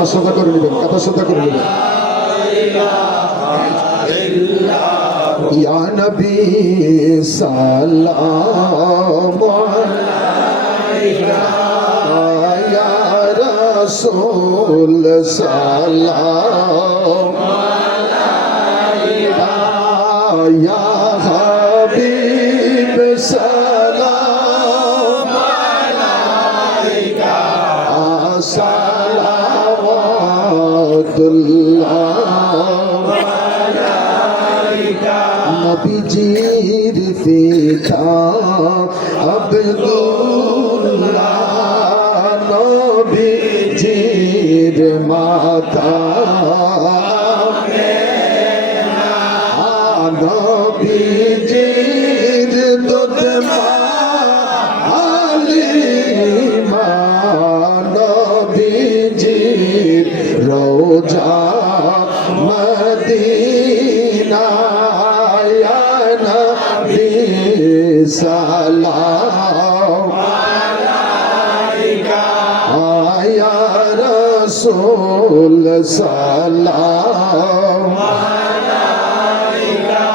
কথা শ্রদ্ধা করে নেবেন কথা শ্রদ্ধা করে নেবেন। ইয়া নবী, সালাম ইয়া রাসূল, সালাম ইয়া হাবিব, সালাম আলাইকা সালাওয়াতুল্লাহ নবীজির পিতা আব্দুল্লাহ নবীজির মাতা। সালাম আলাইকা ইয়া রাসূল সালাম আলাইকা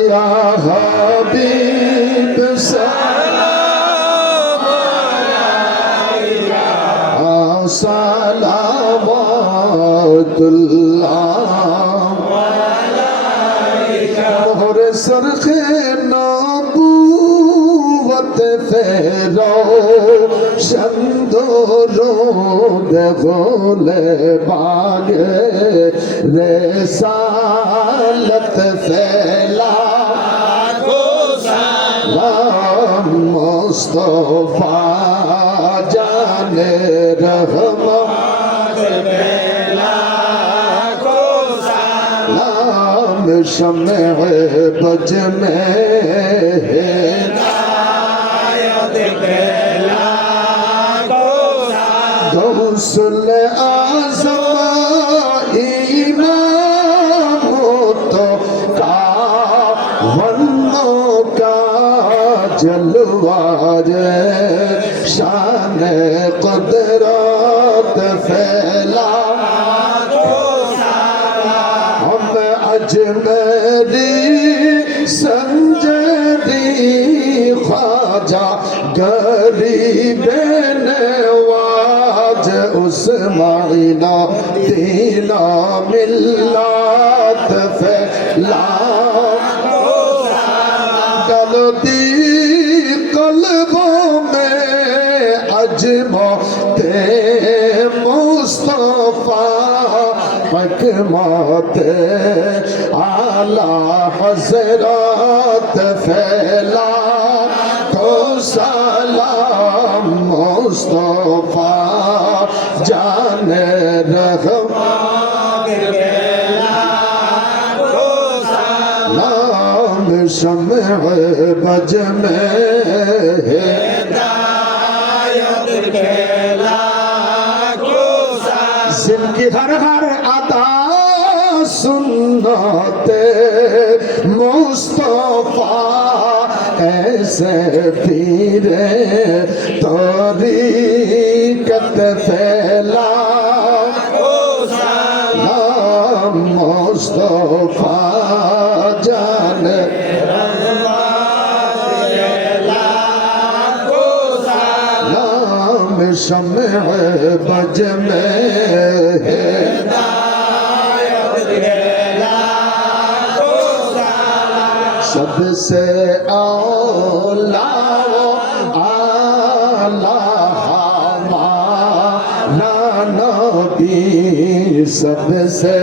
ইয়া হাবিব সালাম সালামাতুল্লাহ মোহর সরখে তে ফেরো সন্দর দেবলে বাগে রে সালত ফেলা। মোস্তফা জানে রহমান নাম সমে বজ মে غسل اعظم امام تو کا ونوں کا جلوار شان قدرت پھیلا ہم اجمیری गरीब नवाज उस्माइना दीना मिल्लात फैला गलती कल्बों में अजमते मुस्तफा हकमत आला हजरत फैला तो सलाम মুস্তফা জানে রহমান شمع بج میں ہدایت کے لاکھوں زندگی ہر ہر সুন্নতে মুস্তফা ऐसे धीरे तोरी कत फैला मुस्तफा जान शम बज में है सबसे औला आला हमारा नबी सबसे